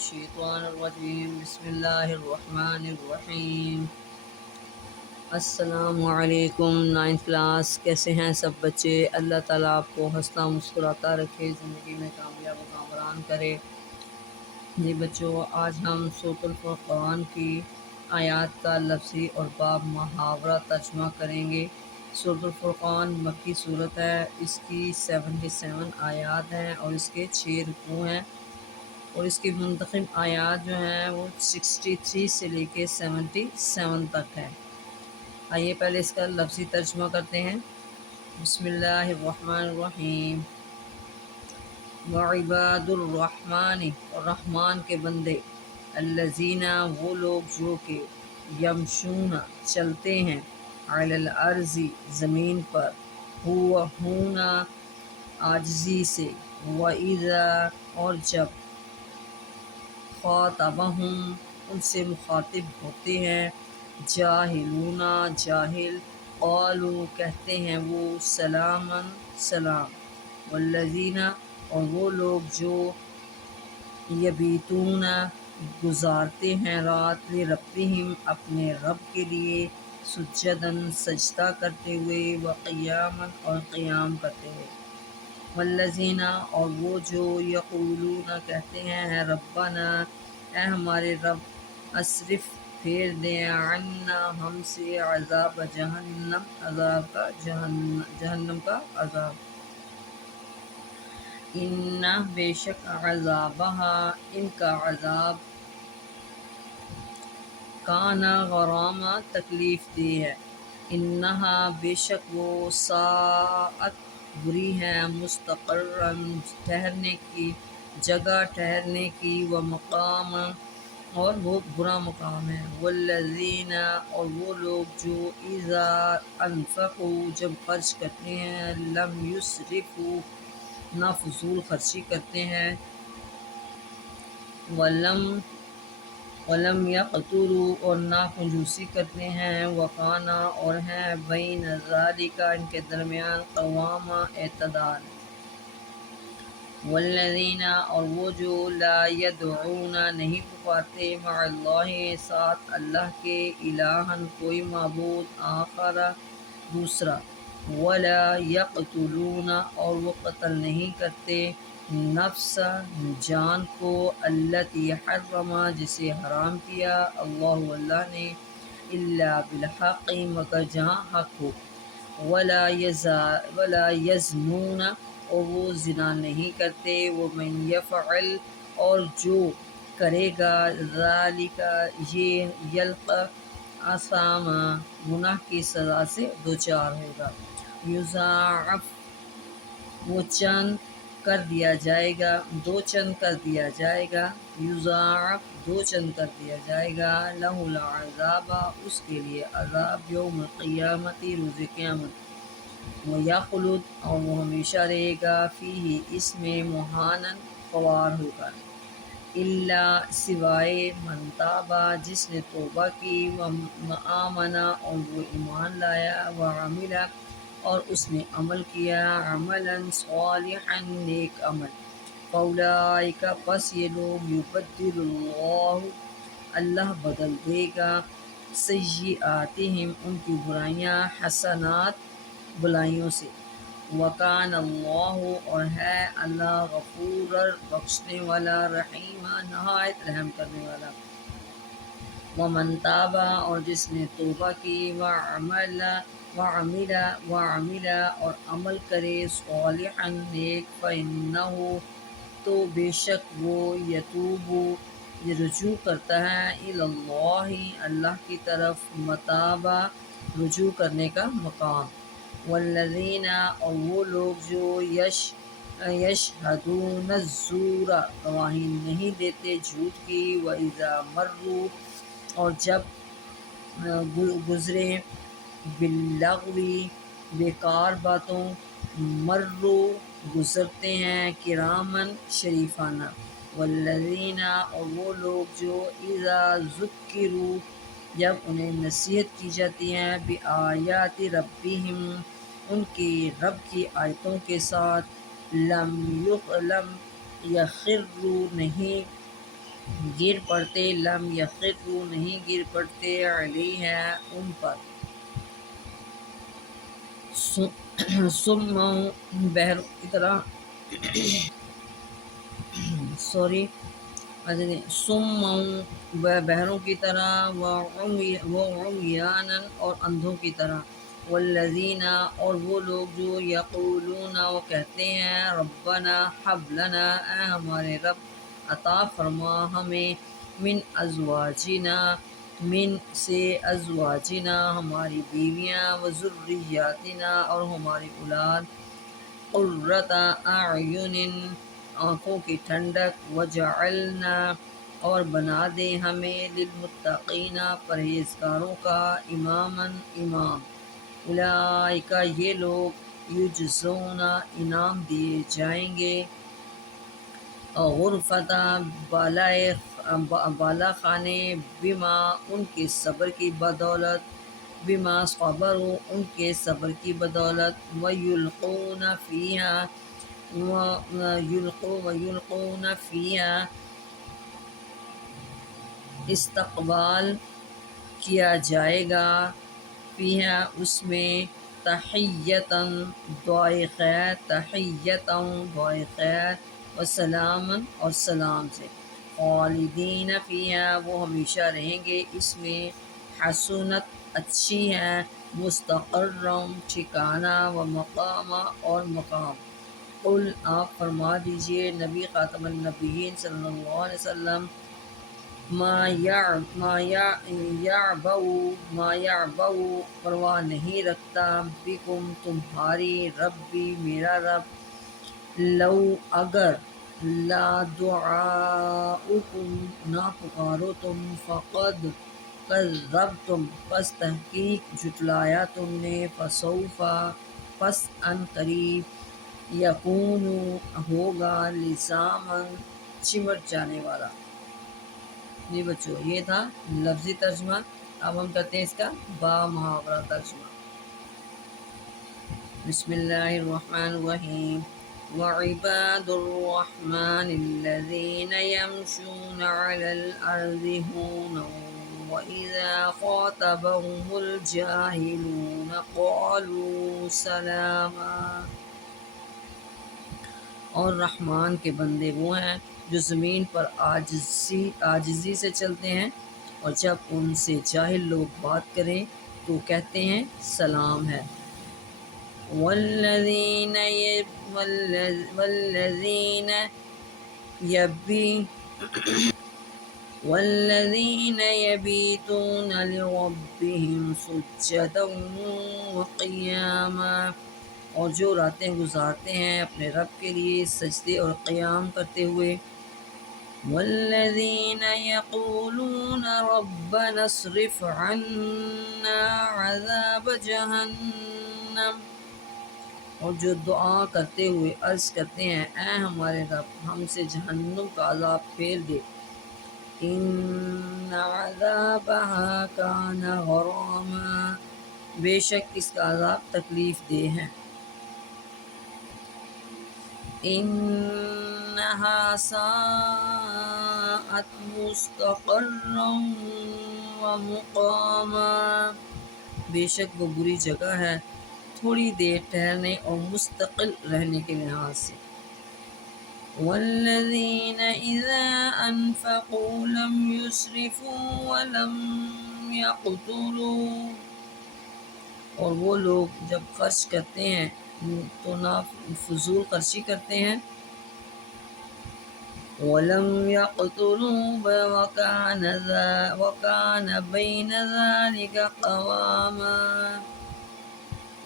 الشیطان الرجیم بسم اللہ الرحمن الرحیم۔ السلام علیکم نائنتھ کلاس، کیسے ہیں سب بچے؟ اللہ تعالیٰ آپ کو ہنستا مسکراتا رکھے، زندگی میں کامیاب و کامران کرے۔ جی بچوں، آج ہم سورۃ الفرقان کی آیات کا لفظی اور باب محاورہ ترجمہ کریں گے۔ سورۃ الفرقان مکی صورت ہے، اس کی 77 آیات ہیں اور اس کے 6 رکوع ہیں، اور اس کی منتخب آیات جو ہیں وہ 63 سے لے کے 77 تک ہے۔ آئیے پہلے اس کا لفظی ترجمہ کرتے ہیں۔ بسم اللہ الرحمن الرحیم۔ وعباد الرحمن، اور رحمان کے بندے، الذین، وہ لوگ جو کہ یمشون، چلتے ہیں، علی الارض، زمین پر، ہونا، عاجزی سے، وَإِذَا، اور جب، خاطبہم، ان سے مخاطب ہوتے ہیں، جاہلون، جاہل، قالوا، کہتے ہیں وہ، سلاما، سلام، والذین، اور وہ لوگ جو یبیتون، گزارتے ہیں رات، لربہم، اپنے رب کے لیے، سجداً، سجدہ کرتے ہوئے، وقیاما، اور قیام کرتے ہوئے، والذین، اور وہ جو یقولون، کہتے ہیں، ربنا، اے ہمارے رب، اصرف، پھیر دیں، عنا، ہم سے، عذاب جہنم، جہنم کا عذاب، ان، بے شک، عذابہا، ان کا عذاب، کانا، غراما، تکلیف دہ ہے، انہا، بے شک وہ، ساعت، بری ہے، مستقرا، ٹھہرنے کی جگہ، ٹھہرنے کی، ومقام، اور وہ برا مقام ہے، والذین، اور وہ لوگ جو اذا انفقوا، جب خرچ کرتے ہیں، لم یسرفوا، نہ فضول خرچی کرتے ہیں، ولم یقتروا، اور نہ کنجوسی کرتے ہیں، وکانا، اور ہیں، بین ذالک، ان کے درمیان، قواما، اعتدال، والذین، اور وہ جو لا یدعون، نہیں پکارتے، مع اللہ، ساتھ اللہ کے، الہا، کوئی معبود، آخر، دوسرا، ولا یقتلون، اور وہ قتل نہیں کرتے، نفس، جان کو، التی، حرم، جسے حرام کیا، اللہ، اللہ نے، الا بالحق، مگر جہاں حق ہو، ولا یزنون، اور وہ زنا نہیں کرتے، ومن یفعل، اور جو کرے گا، ذالک، یہ، یلقا، اثاما، گناہ کی سزا سے دوچار ہوگا، یضاعف، وہ چند کر دیا جائے گا، دو چند کر دیا جائے گا، یضاعف، دو چند کر دیا جائے گا، لہ العذاب، اس کے لیے عذاب، یوم القیامت، روز قیامت، وَيَخْلُدْ، اور وہ ہمیشہ رہے گا، فیہ، اس میں، مہانا، خوار ہوگا، الا، سوائے، من تابا، جس نے توبہ کی، وآمنا، اور وہ ایمان لایا، وعمل، اور اس نے عمل کیا، عملا صالحا، نیک عمل، فاولئک، پس یہ لوگ، یبدل اللہ، اللہ بدل دے گا، سیئاتہم، ان کی برائیاں، حسنات، بلائیوں سے، وکان اللہ، اور ہے اللہ، غفور، بخشنے والا، رحیم، نہایت رحم کرنے والا، ومن تابا، اور جس نے توبہ کی، وعمل، اور عمل کرے، صالحا، نیک، فإنہ، تو بے شک وہ، یتوب، یہ رجوع کرتا ہے، الی اللہ، اللہ کی طرف، متابا، رجوع کرنے کا مقام، والذین، اور وہ لوگ جو یشہدون الزور، گواہی نہیں دیتے جھوٹ کی، وَإِذَا مَرُّوا، اور جب گزرے، باللغو، بیکار باتوں، مروا، گزرتے ہیں، کرامن، شریفانہ، والذین، اور وہ لوگ جو اذا ذکروا، جب انہیں نصیحت کی جاتی ہے، بآیات ربہم، ان کی رب کی آیتوں کے ساتھ، لم یخروا، نہیں گر پڑتے، لم یخروا نہیں گر پڑتے، علیہا ان پر، سم بہروں کی طرح، سوری سم بہروں کی طرح، وعمیانا اور اندھوں کی طرح، والذین اور وہ لوگ جو یقولون وہ کہتے ہیں ربنا حب لنا اے ہمارے رب عطا فرما ہمیں، من ازواجنا من سے ازواجنا ہماری بیویاں، وذریاتنا اور ہماری اولاد، قرۃ اعین آنکھوں کی ٹھنڈک، وجعلنا اور بنا دے ہمیں، للمتقین پرہیزگاروں کا، اماما امام، اولئک یہ لوگ، یجزون انعام دیے جائیں گے، غرفۃ بالا خانے، بما ان کے صبر کی بدولت، بما صبروا ان کے صبر کی بدولت، ویلقون فیہا ویلقون فیہا استقبال کیا جائے گا، فیہا اس میں، تحیتاً دعائے خیر، تحیتاً دعائے خیر، وسلاماً اور سلام سے، خالدین فیہا وہ ہمیشہ رہیں گے اس میں، حسنت اچھی ہے، مستقرًا ٹھکانہ، و مقامہ اور مقام، قل آپ فرما دیجئے نبی خاتم النبیین صلی اللہ علیہ وسلم، ما یعبؤ پرواہ نہیں رکھتا، بکم تمہاری، ربی میرا رب، لو اگر، لا دعاؤکم نہ پکارو تم، فقد کذبتم پس تحقیق جھٹلایا تم نے، فسوف پس ان قریب، یکون ہوگا، لزاما چمٹ جانے والا۔ جی بچوں یہ تھا لفظی ترجمہ، اب ہم کرتے ہیں اس کا با محاورہ ترجمہ۔ بسم اللہ الرحمن الرحیم، وعباد الرحمن الذین یمشون علی الارض ہونا وإذا خاطبهم الجاہلون قالوا سلاما، اور رحمان کے بندے وہ ہیں جو زمین پر عاجزی سے چلتے ہیں، اور جب ان سے جاہل لوگ بات کریں تو کہتے ہیں سلام ہے، والذین یبیتون لربہم سجدا وقیاما، اور جو راتیں گزارتے ہیں اپنے رب کے لیے سجدے اور قیام کرتے ہوئے، والذین یقولون ربنا اصرف عنا عذاب جہنم، اور جو دعا کرتے ہوئے عرض کرتے ہیں اے ہمارے رب ہم سے جہنم کا عذاب پھیر دے، ان عذابها کان غراما، بے شک اس کا عذاب تکلیف دہ ہے، انہا ساءت مستقرا ومقاما، بے شک وہ بری جگہ ہے تھوڑی دیر ٹھہرنے اور مستقل رہنے کے لحاظ سے، والذین اذا انفقوا لم یسرفوا ولم یقتروا، اور وہ لوگ جب خرچ کرتے ہیں تو نہ فضول خرچی کرتے ہیں، وَلَمْ يَقْتُلُوا وَكَانَ بَيْنَ ذَلِكَ قَوَامًا،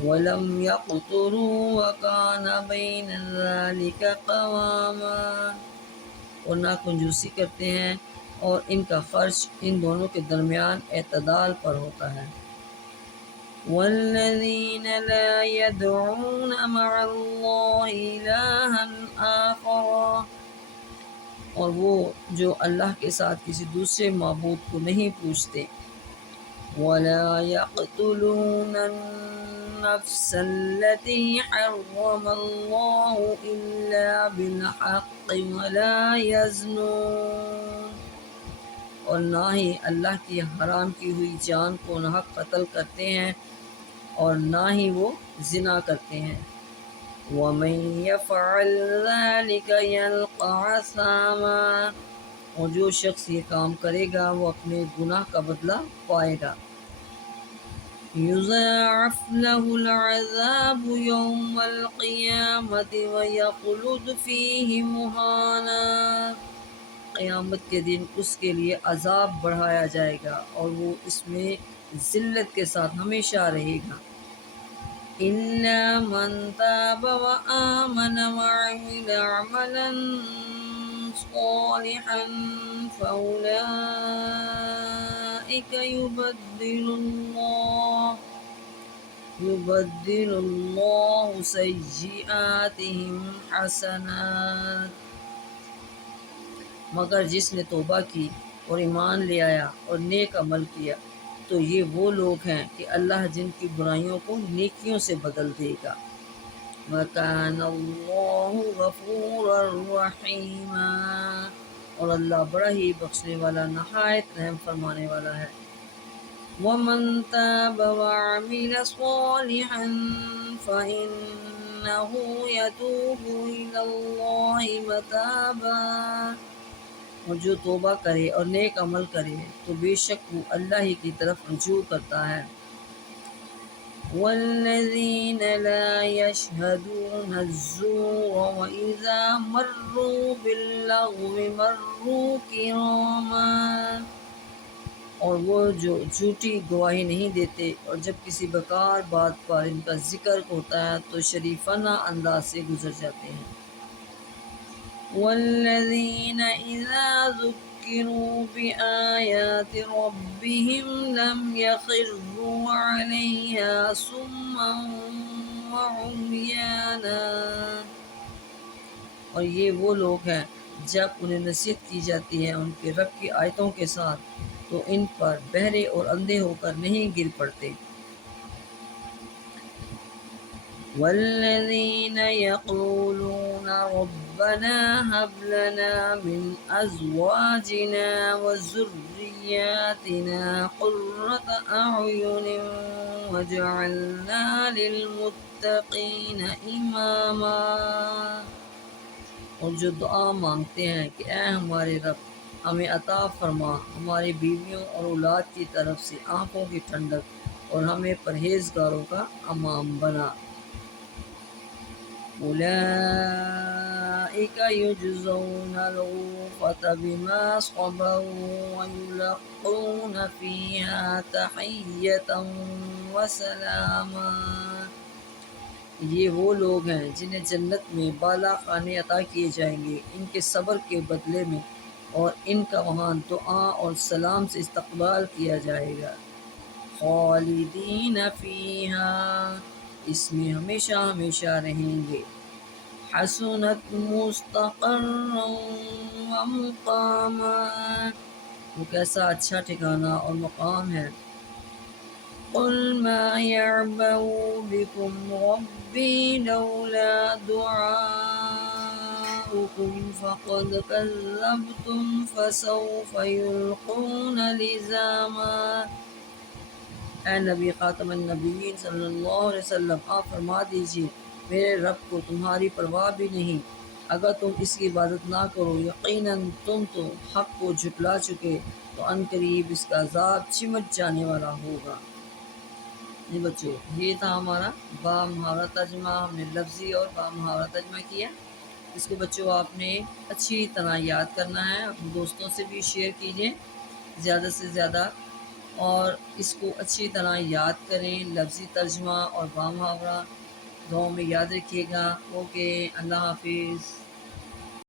وَلَمْ يَقْتُلُوا وَكَانَ بَيْنَ ذَلِكَ قَوَامًا، اور نہ کنجوسی کرتے ہیں اور ان کا خرچ ان دونوں کے درمیان اعتدال پر ہوتا ہے، والذین لا يدعون مع اللہ الہا آخر، اور وہ جو اللہ کے ساتھ کسی دوسرے معبود کو نہیں پوچھتے، ولا يقتلون النفس التي حرم الله إلا بالحق ولا يزنون، اور نہ ہی اللہ کی حرام کی ہوئی جان کو ناحق قتل کرتے ہیں اور نہ ہی وہ زنا کرتے ہیں۔ وَمَن يَفْعَلْ ذَلِكَ يَلْقَ عَثَامًا، اور جو شخص یہ کام کرے گا وہ اپنے گناہ کا بدلہ پائے گا۔ يُضَاعَفْ لَهُ الْعَذَابُ يَوْمَ الْقِيَامَةِ وَيَخْلُدْ فِيهِ مُهَانًا، قیامت کے دن اس کے لیے عذاب بڑھایا جائے گا اور وہ اس میں ذلت کے ساتھ ہمیشہ رہے گا۔ إِلَّا مَن تَابَ وَآمَنَ وَعَمِلَ عَمَلًا صَالِحًا فَأُولَئِكَ يُبَدِّلُ اللَّهُ سَيِّئَاتِهِمْ حَسَنَاتٍ، مگر جس نے توبہ کی اور ایمان لے آیا اور نیک عمل کیا تو یہ وہ لوگ ہیں کہ اللہ جن کی برائیوں کو نیکیوں سے بدل دے گا۔ وَكَانَ اللَّهُ غَفُورًا رَحِيمًا، اور اللہ بڑا ہی بخشنے والا نہایت رحم فرمانے والا ہے۔ وَمَن تَابَ وَعَمِلَ صَالِحًا فَإِنَّهُ يَتُوبُ إِلَى اللَّهِ مَتَابًا، اور جو توبہ کرے اور نیک عمل کرے تو بے شک وہ اللہ ہی کی طرف رجوع کرتا ہے۔ وَالَّذِينَ لَا يَشْهَدُونَ الزُّورَ وَإِذَا مَرُّوا بِاللَّغْوِ مَرُّوا كِرَامًا، اور وہ جو جھوٹی گواہی نہیں دیتے اور جب کسی بیکار بات پر ان کا ذکر ہوتا ہے تو شریفانہ انداز سے گزر جاتے ہیں۔ وَالَّذِينَ إِذَا ذُكِّرُوا بِآيَاتِ رَبِّهِمْ لَمْ يَخِرُّوا عَلَيْهَا صُمًّا وَعُمْيَانًا، اور یہ وہ لوگ ہیں جب انہیں نصیحت کی جاتی ہے ان کے رب کی آیتوں کے ساتھ تو ان پر بہرے اور اندھے ہو کر نہیں گر پڑتے۔ وَالَّذِينَ يَقُولُونَ رَبَّنَا هَبْ لَنَا مِنْ أَزْوَاجِنَا وَذُرِّيَّاتِنَا قُرَّةَ أَعْيُنٍ وَاجْعَلْنَا لِلْمُتَّقِينَ إِمَامًا، اور جو دعا مانگتے ہیں کہ اے ہمارے رب ہمیں عطا فرما ہماری بیویوں اور اولاد کی طرف سے آنکھوں کی ٹھنڈک اور ہمیں پرہیزگاروں کا امام بنا۔ أُولَئِكَ يُجْزَوْنَ الْغُرْفَةَ بِمَا صَبَرُوا وَيُلَقُّونَ فِيهَا تَحِيَّةً وَسَلَامًا، یہ وہ لوگ ہیں جنہیں جنت میں بالا خانے عطا کیے جائیں گے ان کے صبر کے بدلے میں، اور ان کا وہاں دعا اور سلام سے استقبال کیا جائے گا۔ خالدین فیہا، اس میں ہمیشہ ہمیشہ رہیں گے۔ حسنت مستقرا ومقاما، وہ کیسا اچھا ٹھکانہ اور مقام ہے۔ قل ما يعبأ بكم ربي لولا دعاؤكم فقد كذبتم فسوف يلقون لزاما، اے نبی خاتم النبیین صلی اللہ علیہ وسلم آپ فرما دیجیے میرے رب کو تمہاری پرواہ بھی نہیں، اگر تم اس کی عبادت نہ کرو یقیناً تم تو حق کو جھٹلا چکے تو عنقریب اس کا عذاب چمٹ جانے والا ہوگا۔ جی بچوں، یہ تھا ہمارا با محاورہ ترجمہ، ہم نے لفظی اور با محاورہ ترجمہ کیا۔ اس کو بچوں آپ نے اچھی طرح یاد کرنا ہے، اپنے دوستوں سے بھی شیئر کیجیے زیادہ سے زیادہ، اور اس کو اچھی طرح یاد کریں، لفظی ترجمہ اور با محاورہ دعاؤں میں یاد رکھیے گا۔ اوکے، اللہ حافظ۔